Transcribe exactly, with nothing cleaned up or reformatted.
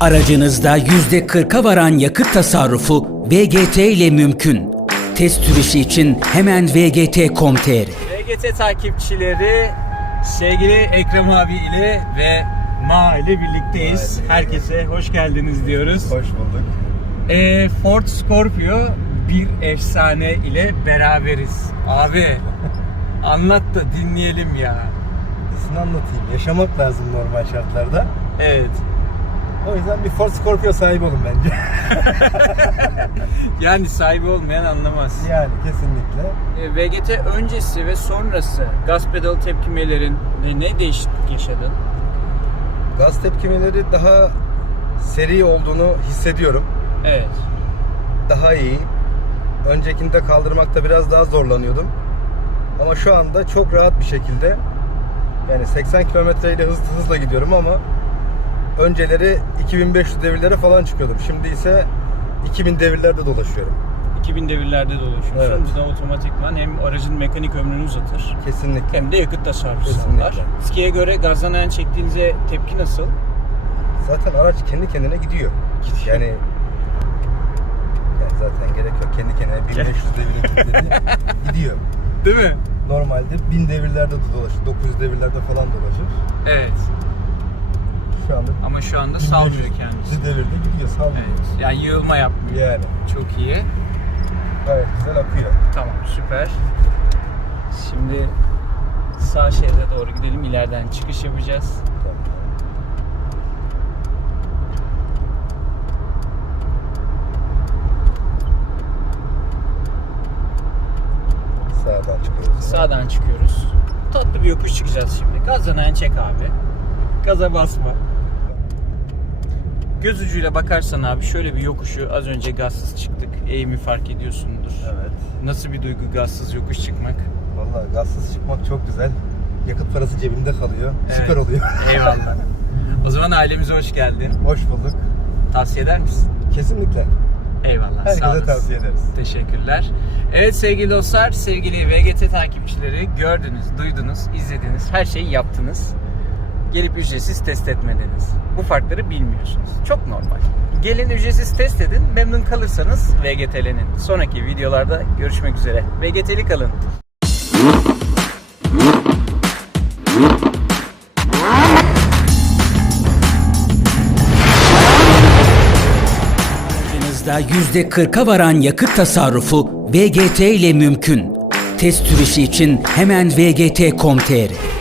Aracınızda yüzde kırka varan yakıt tasarrufu V G T ile mümkün. Test sürüşü için hemen v g t nokta com nokta t r. V G T takipçileri, sevgili Ekrem abi ile ve Ma ile birlikteyiz. Herkese hoş geldiniz diyoruz. Hoş bulduk. Ee, Ford Scorpio bir efsane ile beraberiz. Abi anlat da dinleyelim ya. Nasıl anlatayım? Yaşamak lazım normal şartlarda. Evet. O yüzden bir Ford Scorpio sahibi olun bence. Yani sahibi olmayan anlamaz. Yani kesinlikle. Ee, V G T öncesi ve sonrası gaz pedalı tepkimelerin ne, ne değişiklik yaşadın? Gaz tepkimeleri daha seri olduğunu hissediyorum. Evet. Daha iyi. Öncekinde kaldırmakta biraz daha zorlanıyordum. Ama şu anda çok rahat bir şekilde, yani seksen kilometre ile hızlı hızla gidiyorum ama önceleri iki bin beş yüz devirlere falan çıkıyordum. Şimdi ise iki bin devirlerde dolaşıyorum. iki bin devirlerde dolaşıyorsun. Evet. Bu da otomatikman hem aracın mekanik ömrünü uzatır Kesinlikle. hem de yakıt tasarrufu Kesinlikle. sağlar. Eskiye göre gazdan en çektiğinize tepki nasıl? Zaten araç kendi kendine gidiyor. Gidiyor. Yani, yani zaten gerek yok. Kendi kendine bin beş yüz devire kilitledi, gidiyor. Değil mi? Normalde bin devirlerde de dolaşır. dokuz yüz devirlerde falan dolaşır. Evet. Şu anda Ama şu anda bin beş yüz sallıyor kendisi. devirde gidiyor, sallıyor. Evet. Yani yığılma yapmıyor. Yani Çok iyi. gayet güzel akıyor. Tamam, süper. Şimdi sağ şeride doğru gidelim. İleriden çıkış yapacağız. Tamam. Sağdan çıkıyoruz. Sağdan çıkıyoruz. Tatlı bir yokuş çıkacağız şimdi. Gazdan en çek abi. Gaza basma. Göz ucuyla bakarsan abi şöyle bir yokuşu az önce gazsız çıktık. Eğimi fark ediyorsundur. Evet. Nasıl bir duygu gazsız yokuş çıkmak? Vallahi gazsız çıkmak çok güzel. Yakıt parası cebimde kalıyor. Evet. Süper oluyor. Eyvallah. O zaman ailemize hoş geldin. Hoş bulduk. Tavsiye eder misin? Kesinlikle. Eyvallah. sağ Herkese olasın. tavsiye ederiz. Teşekkürler. Evet sevgili dostlar, sevgili V G T takipçileri, gördünüz, duydunuz, izlediniz, her şeyi yaptınız. Gelip ücretsiz test etmediniz. Bu farkları bilmiyorsunuz. Çok normal. Gelin ücretsiz test edin, memnun kalırsanız V G T'lenin. Sonraki videolarda görüşmek üzere. V G T'li kalın. Aracınızda yüzde kırka varan yakıt tasarrufu V G T ile mümkün. Test sürüşü için hemen v g t nokta com nokta t r.